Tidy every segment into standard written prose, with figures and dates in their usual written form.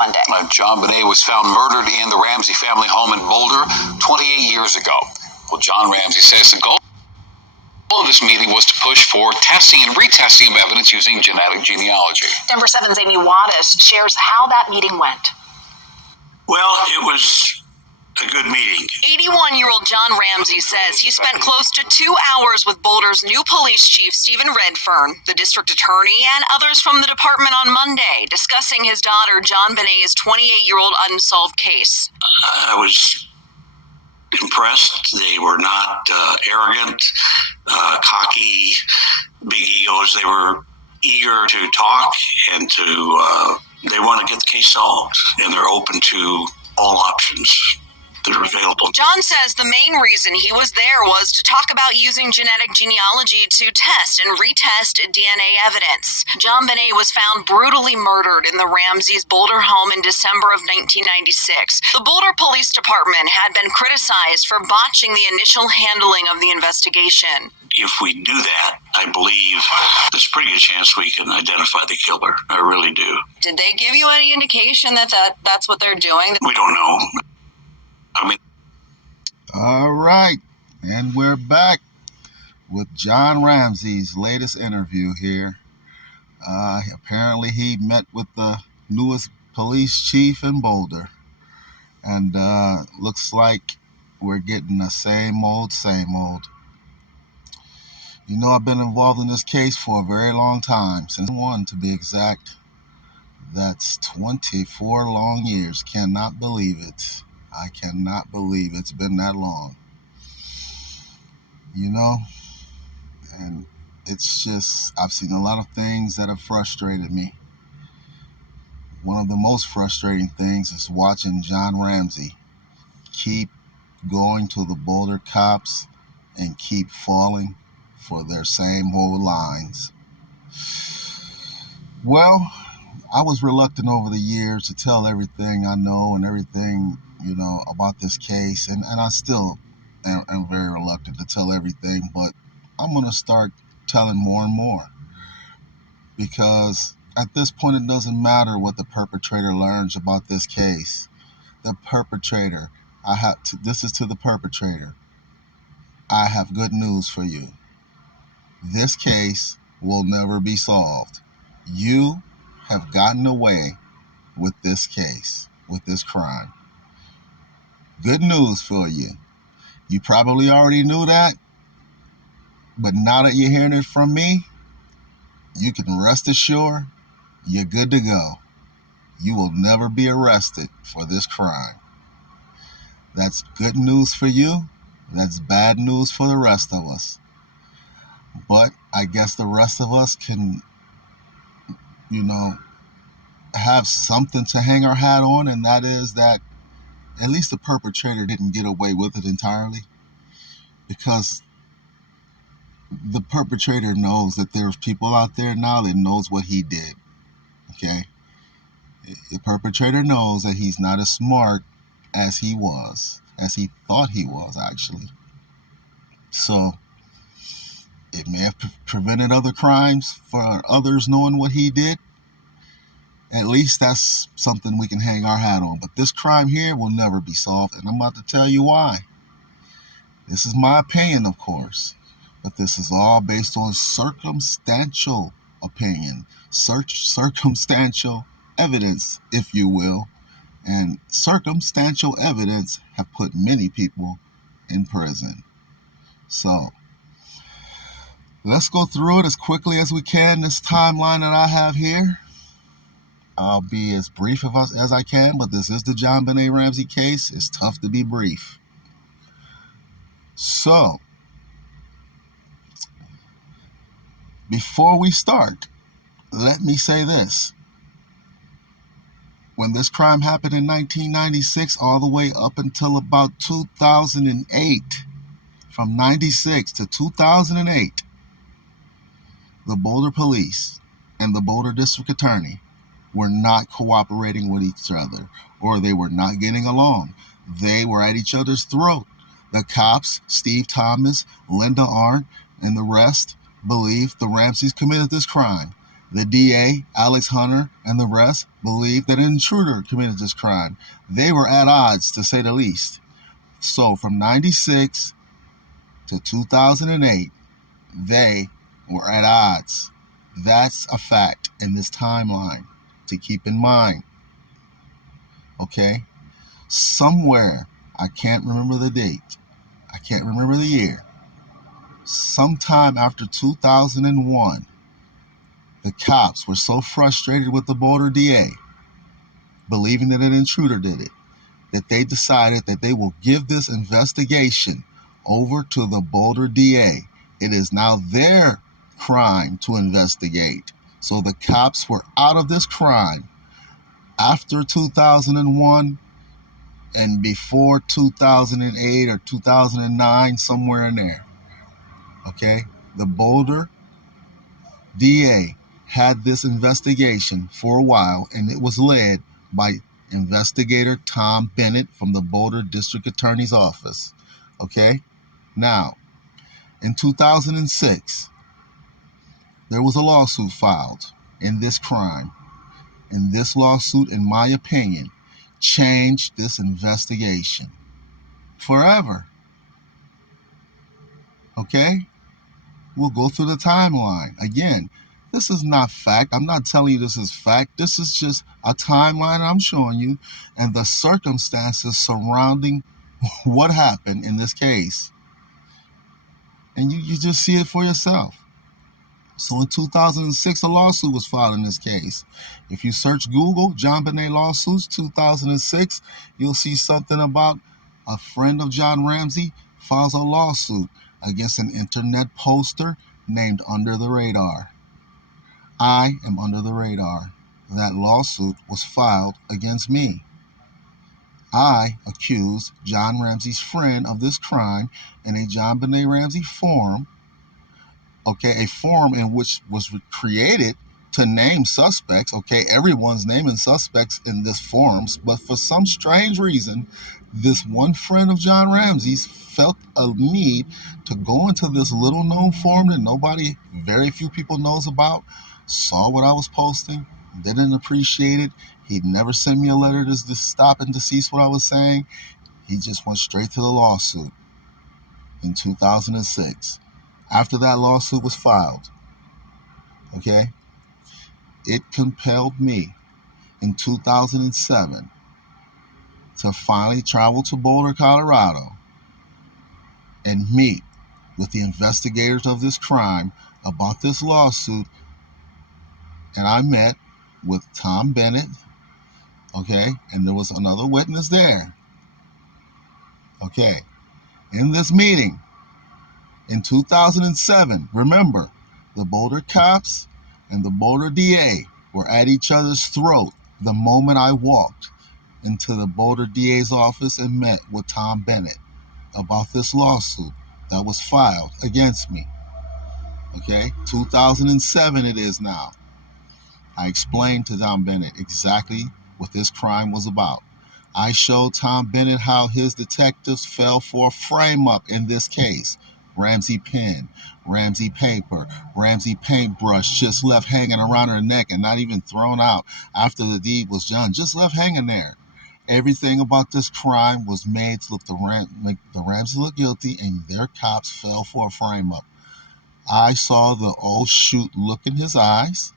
Monday. JonBenet was found murdered in the Ramsey family home in Boulder 28 years ago. Well, John Ramsey says the goal of this meeting was to push for testing and retesting of evidence using genetic genealogy. Denver 7's Amy Wattis shares how that meeting went. Well, it was a good meeting. 81-year-old John Ramsey says he spent close to 2 hours with Boulder's new police chief, Stephen Redfern, the district attorney, and others from the department on Monday, discussing his daughter JonBenet's 28-year-old unsolved case. I was impressed. They were not arrogant, cocky, big egos. They were eager to talk and they want to get the case solved, and they're open to all options that are available. John says the main reason he was there was to talk about using genetic genealogy to test and retest DNA evidence. JonBenet was found brutally murdered in the Ramseys' Boulder home in December of 1996. The Boulder Police Department had been criticized for botching the initial handling of the investigation. If we do that, I believe there's a pretty good chance we can identify the killer. I really do. Did they give you any indication that's what they're doing? We don't know. All right, and we're back with John Ramsey's latest interview here. Apparently he met with the newest police chief in Boulder, and looks like we're getting the same old. You know, I've been involved in this case for a very long time, since one to be exact. That's 24 long years. Cannot believe it. I cannot believe it's been that long. You know, and it's just, I've seen a lot of things that have frustrated me. One of the most frustrating things is watching John Ramsey keep going to the Boulder cops and keep falling for their same old lines. Well, I was reluctant over the years to tell everything I know and everything, you know, about this case, and I still am very reluctant to tell everything, but I'm going to start telling more and more, because at this point it doesn't matter what the perpetrator learns about this case. The perpetrator, this is to the perpetrator, I have good news for you. This case will never be solved. You have gotten away with this case, with this crime. Good news for you. You probably already knew that, but now that you're hearing it from me, you can rest assured you're good to go. You will never be arrested for this crime. That's good news for you. That's bad news for the rest of us. But I guess the rest of us can, you know, have something to hang our hat on, and that is that at least the perpetrator didn't get away with it entirely, because the perpetrator knows that there's people out there now that knows what he did. Okay? The perpetrator knows that he's not as smart as he thought he was, actually. So it may have prevented other crimes for others knowing what he did. At least that's something we can hang our hat on. But this crime here will never be solved, and I'm about to tell you why. This is my opinion, of course, but this is all based on circumstantial opinion, circumstantial evidence, if you will. And circumstantial evidence have put many people in prison. So let's go through it as quickly as we can, this timeline that I have here. I'll be as brief as I can, but this is the JonBenet Ramsey case. It's tough to be brief. So, before we start, let me say this. When this crime happened in 1996, all the way up until about 2008, from 96 to 2008, the Boulder Police and the Boulder District Attorney were not cooperating with each other, or they were not getting along. They were at each other's throat. The cops, Steve Thomas, Linda Arndt, and the rest believed the Ramseys committed this crime. The DA, Alex Hunter, and the rest believed that an intruder committed this crime. They were at odds, to say the least. So from 96 to 2008, they were at odds. That's a fact in this timeline to keep in mind. Okay? Somewhere, I can't remember the date, I can't remember the year, sometime after 2001, the cops were so frustrated with the Boulder DA, believing that an intruder did it, that they decided that they will give this investigation over to the Boulder DA. It is now their crime to investigate. So the cops were out of this crime after 2001 and before 2008 or 2009, somewhere in there. Okay? The Boulder DA had this investigation for a while, and it was led by investigator Tom Bennett from the Boulder District Attorney's Office. Okay? Now, in 2006, there was a lawsuit filed in this crime. And this lawsuit, in my opinion, changed this investigation forever. Okay? We'll go through the timeline. Again, this is not fact. I'm not telling you this is fact. This is just a timeline I'm showing you and the circumstances surrounding what happened in this case. And you just see it for yourself. So in 2006, a lawsuit was filed in this case. If you search Google, JonBenet lawsuits 2006, you'll see something about a friend of John Ramsey files a lawsuit against an internet poster named Under the Radar. I am under the radar. That lawsuit was filed against me. I accused John Ramsey's friend of this crime in a JonBenet Ramsey forum. Okay, a forum in which was created to name suspects. Okay, everyone's naming suspects in this forums, but for some strange reason, this one friend of John Ramsey's felt a need to go into this little known forum that very few people knows about, saw what I was posting, didn't appreciate it. He'd never sent me a letter to stop and decease what I was saying. He just went straight to the lawsuit in 2006. After that lawsuit was filed, okay, it compelled me in 2007 to finally travel to Boulder, Colorado, and meet with the investigators of this crime about this lawsuit. And I met with Tom Bennett, okay, and there was another witness there. Okay, in this meeting, in 2007, remember, the Boulder cops and the Boulder DA were at each other's throat the moment I walked into the Boulder DA's office and met with Tom Bennett about this lawsuit that was filed against me. Okay, 2007 it is now. I explained to Tom Bennett exactly what this crime was about. I showed Tom Bennett how his detectives fell for a frame-up in this case. Ramsey pen, Ramsey paper, Ramsey paintbrush just left hanging around her neck and not even thrown out after the deed was done, just left hanging there. Everything about this crime was made to make the Ramsey look guilty, and their cops fell for a frame-up. I saw the oh shoot look in his eyes.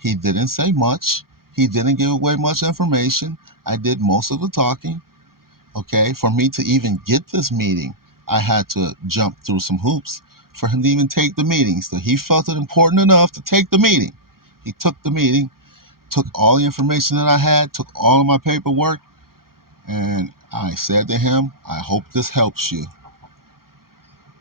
He didn't say much. He didn't give away much information. I did most of the talking. Okay, for me to even get this meeting, I had to jump through some hoops for him to even take the meeting. So he felt it important enough to take the meeting. He took the meeting, took all the information that I had, took all of my paperwork, and I said to him, I hope this helps you.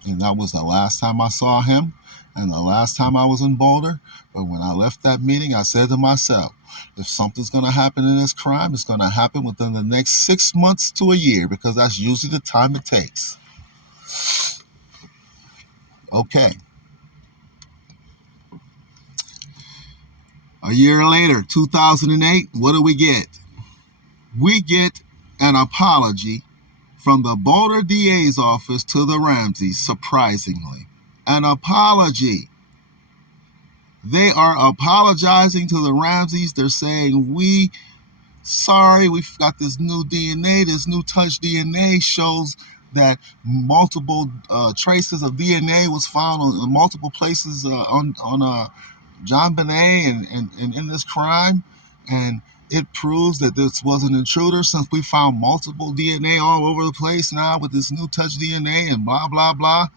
And that was the last time I saw him and the last time I was in Boulder. But when I left that meeting, I said to myself, if something's going to happen in this crime, it's going to happen within the next 6 months to a year, because that's usually the time it takes. Okay. A year later, 2008, what do we get? We get an apology from the Boulder DA's office to the Ramseys, surprisingly. An apology. They are apologizing to the Ramseys. They're saying, sorry, we've got this new DNA. This new touch DNA shows that multiple traces of DNA was found in multiple places on JonBenet and in this crime. And it proves that this was an intruder since we found multiple DNA all over the place now with this new touch DNA and blah, blah, blah.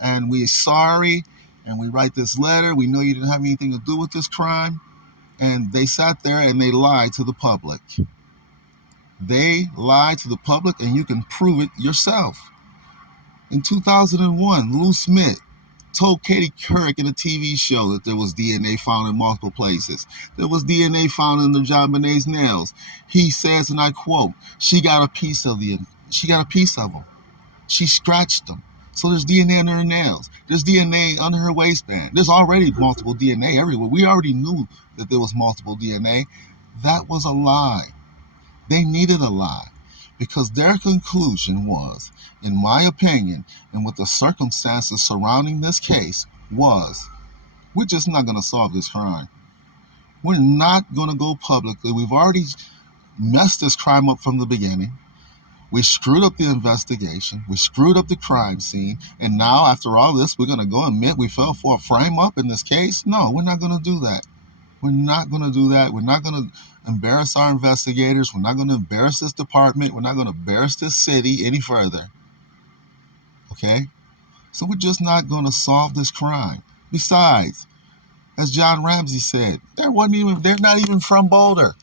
And we're sorry. And we write this letter. We know you didn't have anything to do with this crime. And they sat there and they lied to the public. They lied to the public, and you can prove it yourself. In 2001, Lou Smith told Katie Couric in a TV show that there was DNA found in multiple places. There was DNA found in the JonBenet's nails. He says, and I quote, she got a piece of them. She scratched them. So there's DNA under her nails. There's DNA under her waistband. There's already multiple DNA everywhere. We already knew that there was multiple DNA. That was a lie. They needed a lie because their conclusion was, in my opinion, and with the circumstances surrounding this case, was we're just not going to solve this crime. We're not going to go publicly. We've already messed this crime up from the beginning. We screwed up the investigation. We screwed up the crime scene. And now, after all this, we're going to go admit we fell for a frame-up in this case? No, we're not going to do that. We're not going to do that. We're not going to embarrass our investigators. We're not going to embarrass this department. We're not going to embarrass this city any further. Okay? So we're just not going to solve this crime. Besides, as John Ramsey said, they're not even from Boulder.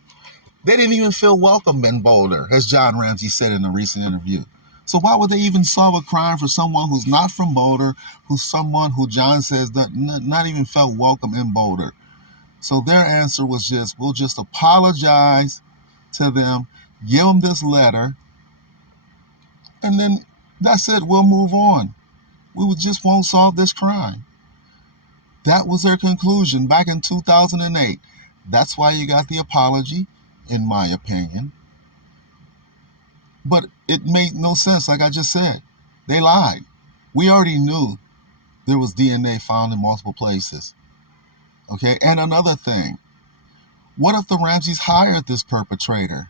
They didn't even feel welcome in Boulder, as John Ramsey said in a recent interview. So why would they even solve a crime for someone who's not from Boulder, who's someone who John says not even felt welcome in Boulder? So their answer was we'll just apologize to them, give them this letter, and then that's it. We'll move on. We just won't solve this crime. That was their conclusion back in 2008. That's why you got the apology, in my opinion. But it made no sense, like I just said. They lied. We already knew there was DNA found in multiple places. Okay, and another thing. What if the Ramseys hired this perpetrator?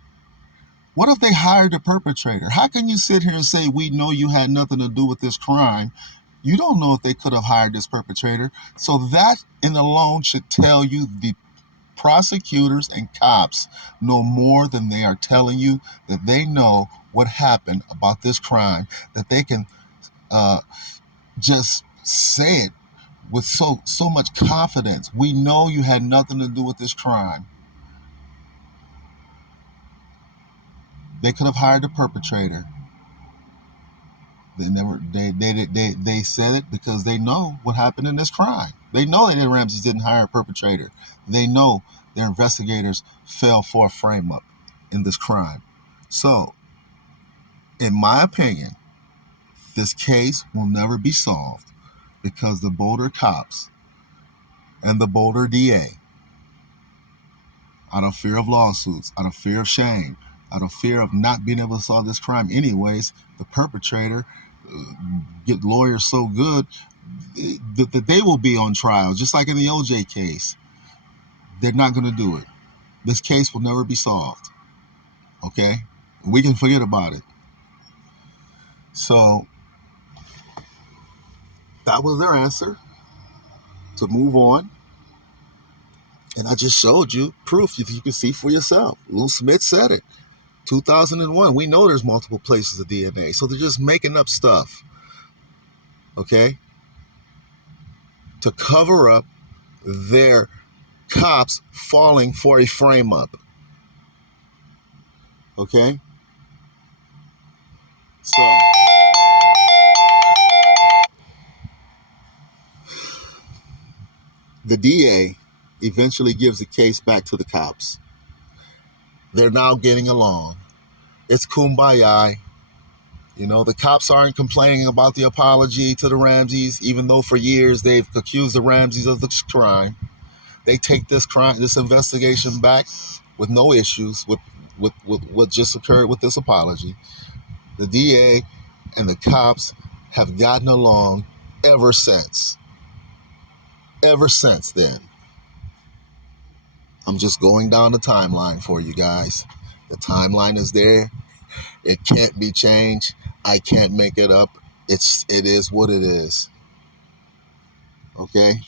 What if they hired the perpetrator? How can you sit here and say, we know you had nothing to do with this crime? You don't know if they could have hired this perpetrator. So that in alone should tell you the prosecutors and cops know more than they are telling you, that they know what happened about this crime, that they can just say it with so much confidence. We know you had nothing to do with this crime. They could have hired the perpetrator. They said it because they know what happened in this crime. They know that the Ramseys didn't hire a perpetrator. They know their investigators fell for a frame-up in this crime. So, in my opinion, this case will never be solved because the Boulder cops and the Boulder DA, out of fear of lawsuits, out of fear of shame, out of fear of not being able to solve this crime anyways, the perpetrator get lawyers so good that they will be on trial, just like in the OJ case. They're not going to do it. This case will never be solved. Okay? We can forget about it. So, that was their answer to move on. And I just showed you proof if you can see for yourself. Lou Smith said it. 2001, we know there's multiple places of DNA. So they're just making up stuff. Okay? To cover up their cops falling for a frame-up. Okay? So, the DA eventually gives the case back to the cops. They're now getting along. It's kumbaya. You know, the cops aren't complaining about the apology to the Ramseys, even though for years they've accused the Ramseys of this crime. They take this investigation back with no issues with what just occurred with this apology. The DA and the cops have gotten along ever since. Ever since then. I'm just going down the timeline for you guys. The timeline is there. It can't be changed. I can't make it up. It is what it is. Okay?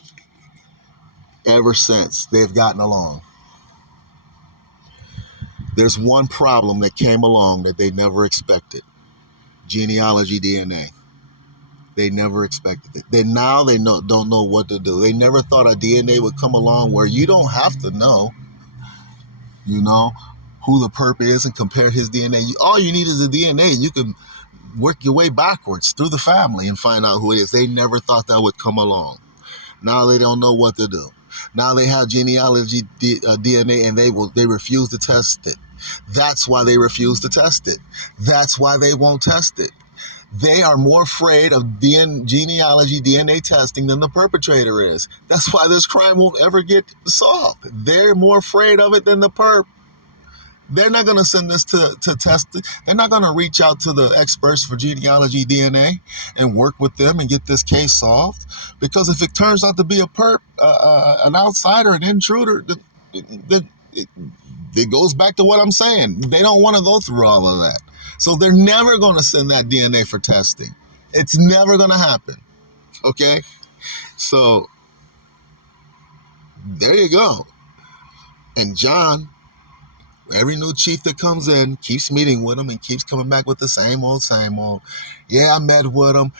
Ever since they've gotten along. There's one problem that came along that they never expected. Genealogy DNA. They never expected it. They don't know what to do. They never thought a DNA would come along where you don't have to know, who the perp is and compare his DNA. All you need is a DNA. You can work your way backwards through the family and find out who it is. They never thought that would come along. Now they don't know what to do. Now they have genealogy DNA and they refuse to test it. That's why they refuse to test it. That's why they won't test it. They are more afraid of genealogy DNA testing than the perpetrator is. That's why this crime won't ever get solved. They're more afraid of it than the perp. They're not going to send this to test it. They're not going to reach out to the experts for genealogy DNA and work with them and get this case solved. Because if it turns out to be a perp, an outsider, an intruder, it goes back to what I'm saying. They don't want to go through all of that. So they're never going to send that DNA for testing. It's never going to happen. Okay? So there you go. And John, every new chief that comes in keeps meeting with him and keeps coming back with the same old. Yeah, I met with him.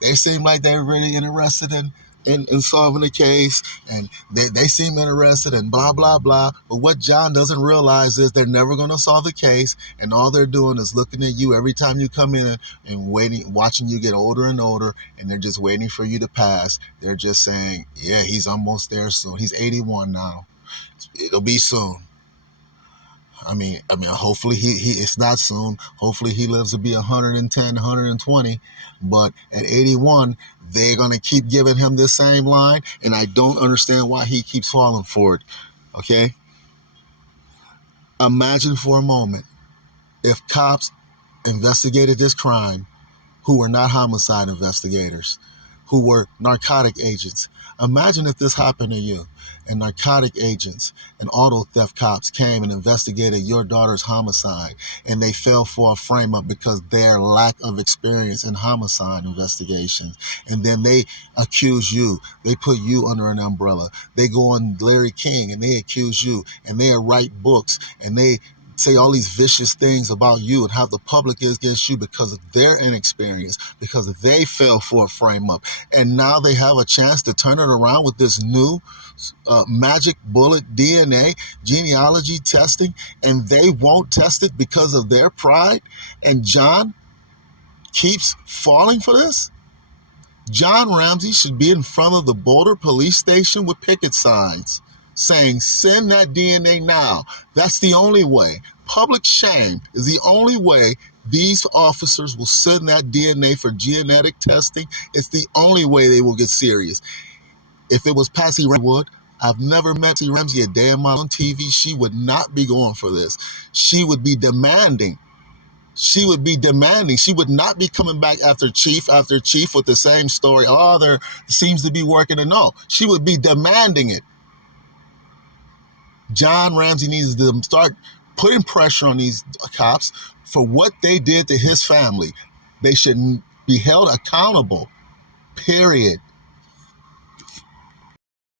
They seem like they're really interested in solving the case, and they seem interested in blah, blah, blah. But what John doesn't realize is they're never going to solve the case, and all they're doing is looking at you every time you come in and waiting, watching you get older and older, and they're just waiting for you to pass. They're just saying, yeah, he's almost there soon. He's 81 now. It'll be soon. I mean, hopefully it's not soon. Hopefully he lives to be 110, 120. But at 81, they're going to keep giving him this same line. And I don't understand why he keeps falling for it. Okay? Imagine for a moment if cops investigated this crime who were not homicide investigators, who were narcotic agents. Imagine if this happened to you and narcotic agents and auto theft cops came and investigated your daughter's homicide and they fell for a frame-up because their lack of experience in homicide investigations. And then they accuse you. They put you under an umbrella. They go on Larry King and they accuse you and they write books and they say all these vicious things about you and how the public is against you because of their inexperience, because they fell for a frame-up. And now they have a chance to turn it around with this new magic bullet DNA genealogy testing, and they won't test it because of their pride. And John keeps falling for this. John Ramsey should be in front of the Boulder police station with picket signs saying, send that DNA now. That's the only way. Public shame is the only way these officers will send that DNA for genetic testing. It's the only way they will get serious. If it was Patsy Ramsey, I've never met Patsy Ramsey a day in my life on TV. She would not be going for this. She would be demanding. She would not be coming back after chief with the same story. Oh, there seems to be working. And no, she would be demanding it. John Ramsey needs to start putting pressure on these cops for what they did to his family. They should be held accountable, period.